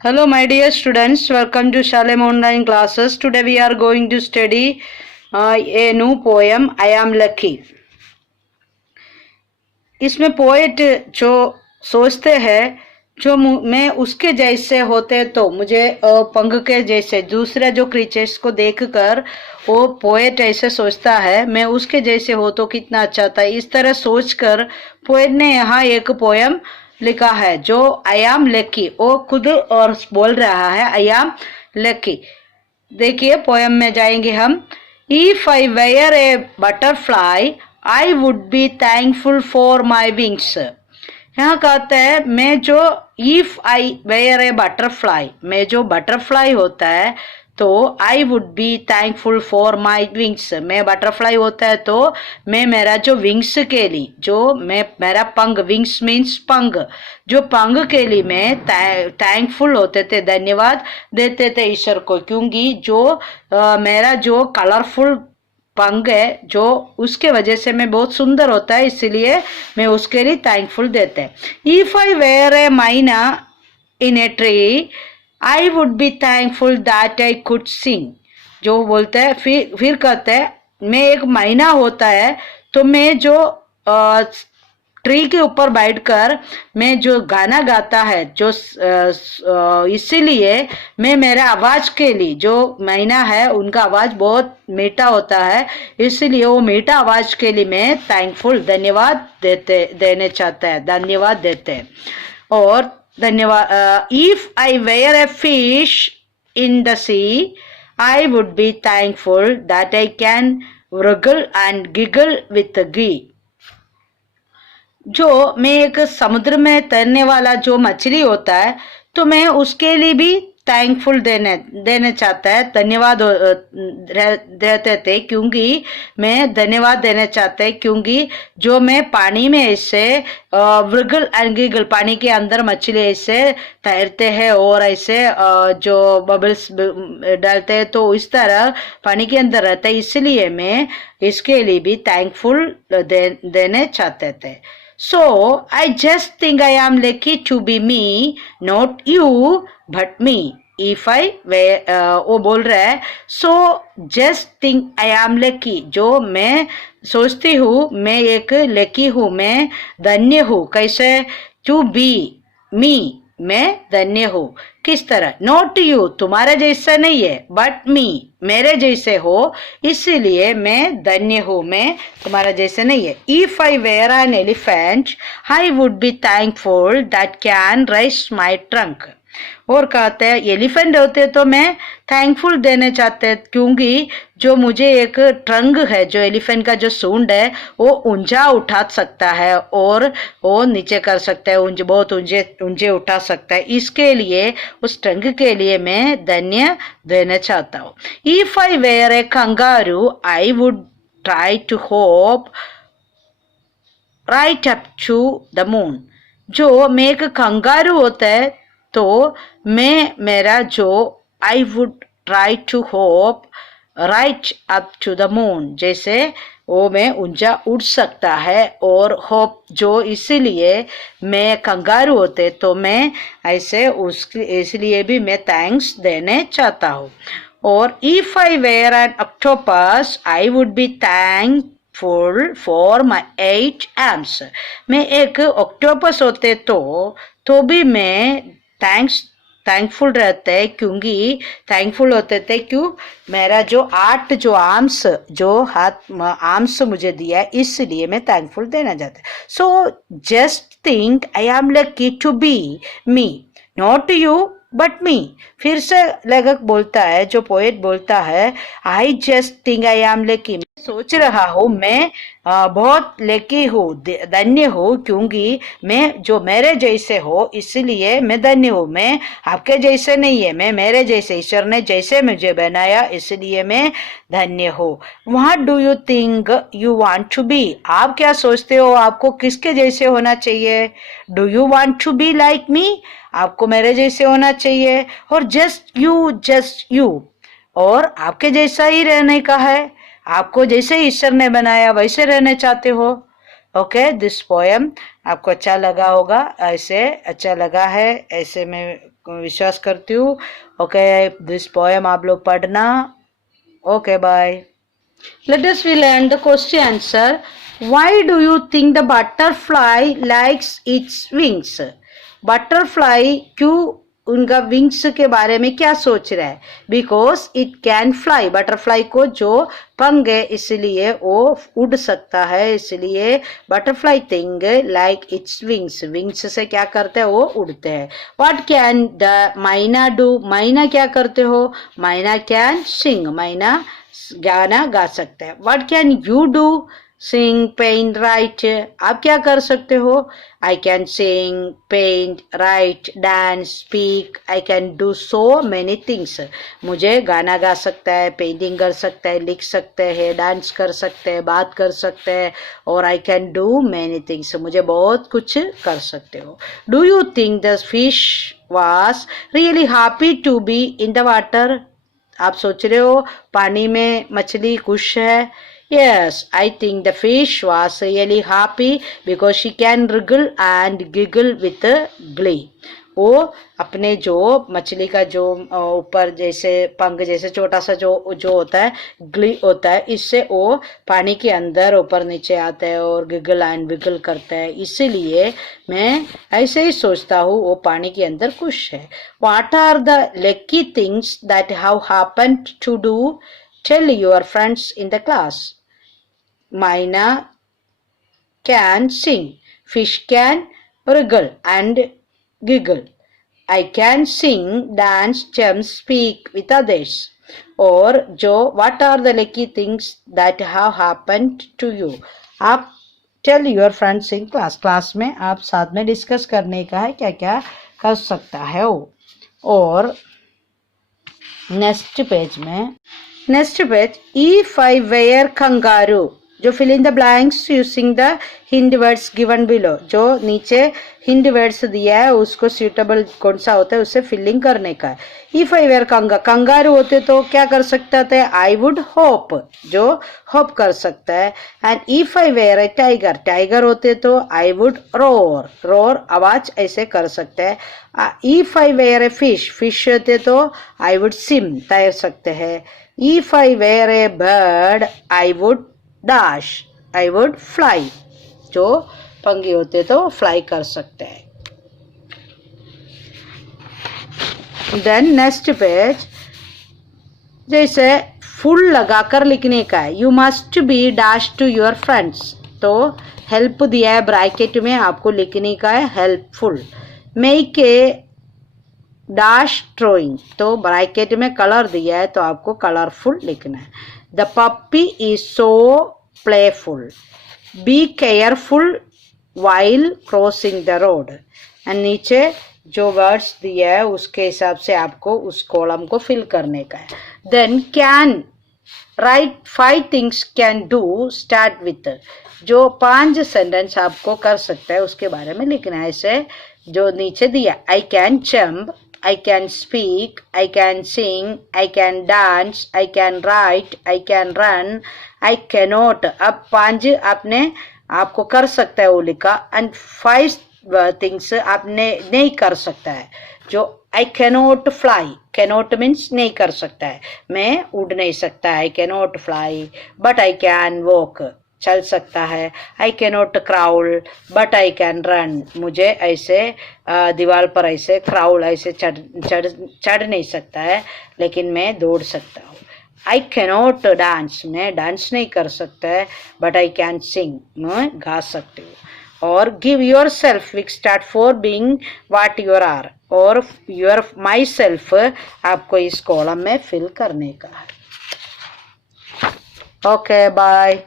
Hello, my dear students. Welcome to Shalem Online Classes. Today we are going to study a new poem. I am lucky. इसमें poet जो सोचते हैं जो मैं उसके जैसे होते तो मुझे पंख के जैसे दूसरे जो क्रीचर्स को देखकर वो पोएट ऐसे सोचता है मैं उसके जैसे हो तो कितना अच्छा था। इस तरह सोचकर पोएट ने यहाँ एक पोएम लिखा है जो आई एम लकी। वो खुद और बोल रहा है आई एम लकी। देखिए पोएम में जाएंगे हम। If I were a butterfly I would be thankful for my wings. यहाँ कहते हैं मैं जो if I were a butterfly, मैं जो बटरफ्लाई होता है तो I would be thankful for my wings. मैं बटरफ्लाई होता है तो मैं मेरा जो विंग्स के लिए जो मैं मेरा पंख, विंग्स मीन्स पंख, जो पंख के लिए मैं थैंकफुल होते थे, धन्यवाद देते थे ईश्वर को, क्योंकि जो मेरा जो कलरफुल पंख है जो उसके वजह से मैं बहुत सुंदर होता है, इसलिए मैं उसके लिए थैंकफुल देते हैं। If I were a myna in a tree I would be thankful that I could sing. जो बोलते हैं फिर कहते हैं मैं एक माइना होता है तो मैं जो ट्री के ऊपर बैठकर मैं जो गाना गाता है जो इसीलिए मैं मेरा आवाज के लिए, जो मैना है उनका आवाज बहुत मीठा होता है, इसलिए वो मीठा आवाज के लिए मैं थैंकफुल धन्यवाद देने चाहता है, धन्यवाद देते हैं। और धन्यवाद। If I were a fish in the sea I would be thankful that I can wriggle and giggle with a गी। जो मैं एक समुद्र में तैरने वाला जो मछली होता है तो मैं उसके लिए भी थैंकफुल देने चाहता है, धन्यवाद देते थे, क्योंकि मैं धन्यवाद देना चाहते हैं क्योंकि जो मैं पानी में ऐसे व्रिगल एंड गिगल, पानी के अंदर मछली ऐसे तैरते हैं और ऐसे जो बबल्स डालते हैं तो इस तरह पानी के अंदर रहता है, इसलिए मैं इसके लिए भी थैंकफुल देने चाहते थे। So I just think I am lucky to be me, not you, but me. If I वो बोल रहा है so just think I am lucky, जो मैं सोचती हूँ मैं एक लकी हूँ, मैं धन्य हूँ। कैसे? to be me, मैं धन्य हूँ। किस तरह? नॉट यू, तुम्हारे जैसा नहीं है, बट मी, मेरे जैसे हो, इसलिए मैं धन्य हूँ, मैं तुम्हारा जैसे नहीं है। If I were an elephant I would be thankful that can rest my trunk. और कहते हैं एलिफेंट होते तो मैं थैंकफुल देने चाहते क्योंकि जो मुझे एक ट्रंक है, जो एलिफेंट का जो सूंड है वो ऊंचा उठा सकता है और वो नीचे कर सकता है, बहुत ऊंचे उठा सकता है, इसके लिए उस ट्रंक के लिए मैं धन्य देना चाहता हूँ। If I were a kangaroo I would try to hop right up to the moon. जो मैं एक कंगारू होता है तो मैं मेरा जो I would try to hop right up to the moon, जैसे वो मैं ऊंचा उड़ सकता है और होप जो, इसीलिए मैं कंगारू होते तो मैं ऐसे उसके इसलिए भी मैं थैंक्स देने चाहता हूँ। और if I were an octopus I would be thankful for my 8 arms. मैं एक ऑक्टोपस होते तो भी मैं थैंकफुल रहते हैं, क्योंकि थैंकफुल होते थे क्यों, मेरा जो 8 जो आर्म्स, जो हाथ आर्म्स मुझे दिया है, इसलिए मैं थैंकफुल देना चाहता हूँ। So just think I am lucky to be me, not you but me. फिर से लेखक बोलता है, जो पोएट बोलता है, I just think I am lucky, सोच रहा हूँ मैं बहुत लकी हूँ, धन्य हूँ, क्योंकि मैं जो मेरे जैसे हो इसलिए मैं धन्य हूँ। मैं आपके जैसे नहीं है, मैं मेरे जैसे, ईश्वर ने जैसे मुझे बनाया इसलिए मैं धन्य हूँ। What do you think you want to be? आप क्या सोचते हो आपको किसके जैसे होना चाहिए? Do you want to be like me? आपको मेरे जैसे होना चाहिए। और जस्ट यू, और आपके जैसा ही रहने का है, आपको जैसे ईश्वर ने बनाया वैसे रहना चाहते हो। ओके, दिस पोएम आपको अच्छा लगा होगा, ऐसे अच्छा लगा है ऐसे मैं विश्वास करती हूँ। ओके, दिस पोएम आप लोग पढ़ना। Okay, bye. Let us we learn the question answer. Why do you think the butterfly likes its wings? Butterfly क्यों उनका विंग्स के बारे में क्या सोच रहा है? Because it can fly, butterfly को जो पंख है इसलिए वो उड़ सकता है, इसलिए butterfly thing like its wings, wings से क्या करते हैं वो उड़ते हैं। व्हाट कैन द मैना डू, मैना क्या करते हो? मैना कैन सिंग, मैना गाना गा सकता है। What can you do? Sing, paint, write, आप क्या कर सकते हो? I can sing, paint, write, dance, speak, I can do so many things, मुझे गाना गा सकता है, पेंटिंग कर सकता है, लिख सकते हैं, डांस कर सकते हैं, बात कर सकते हैं, और I can do many things, मुझे बहुत कुछ कर सकते हो। Do you think the fish was really happy to be in the water? आप सोच रहे हो पानी में मछली खुश है? Yes, I think the fish was really happy because she can wriggle and giggle with glee. वो अपने जो मछली का जो ऊपर जैसे पंख जैसे छोटा सा जो होता है ग्ली होता है, इससे वो पानी के अंदर ऊपर नीचे आता है और गिगल एंड विगल करता है, इसीलिए मैं ऐसे ही सोचता हूँ वो पानी के अंदर खुश है। What are the lucky things that have happened to do? Tell your friends in the class. Myna can sing, fish can wriggle and giggle, I can sing, dance, jump, speak with others. और जो what are the lucky things that have happened to you? आप tell your friends in class, class में आप साथ में discuss करने का है क्या क्या कर सकता है वो। और नेक्स्ट पेज में, next page, if I were kangaroo, जो fill in the blanks using the hint words given below, जो नीचे हिंट वर्ड्स दिया है उसको सूटेबल कौन सा होता है उससे फिलिंग करने का है। इफ आई वेयर कंगारू होते तो क्या कर सकता था? आई वुड होप, जो होप कर सकता है। And if I were a tiger, tiger होते तो आई वुड रोर, रोर आवाज ऐसे कर सकते हैं। If I were a fish, fish होते तो आई वुड स्विम, तैर सकते हैं। If I were a bird I would dash, I would fly, जो पंगी होते तो फ्लाई कर सकते हैं। देन नेक्स्ट पेज, जैसे फुल लगाकर लिखने का है, you must be dash to your friends, तो हेल्प दिया है ब्रैकेट में, आपको लिखने का है helpful. Make a dash drawing, तो ब्रैकेट में कलर दिया है तो आपको कलरफुल लिखना है। The puppy is so playful, be careful while crossing the road. And नीचे जो वर्ड्स दिया है उसके हिसाब से आपको उस कॉलम को फिल करने का है। Then can write 5 things can do start with, जो 5 सेंटेंस आपको कर सकता है उसके बारे में लिखना है। ऐसे जो नीचे दिया, I can jump, I can speak, I can sing, I can dance, I can write, I can run, I cannot। अब 5 आपने आपको कर सकता है वो लिखा, एंड 5 थिंग्स आपने नहीं कर सकता है। जो I cannot fly, cannot means नहीं कर सकता है, मैं उड़ नहीं सकता है, I cannot fly, but I can walk, चल सकता है। I cannot crawl but I can run, मुझे ऐसे दीवार पर ऐसे क्राउल ऐसे चढ़ नहीं सकता है लेकिन मैं दौड़ सकता हूँ। आई कैनॉट डांस, मैं डांस नहीं कर सकता है, बट आई कैन सिंग, मैं गा सकती हूँ। और give your self big start for being what you're are, और योर माई सेल्फ आपको इस कॉलम में फिल करने का है। Okay, bye.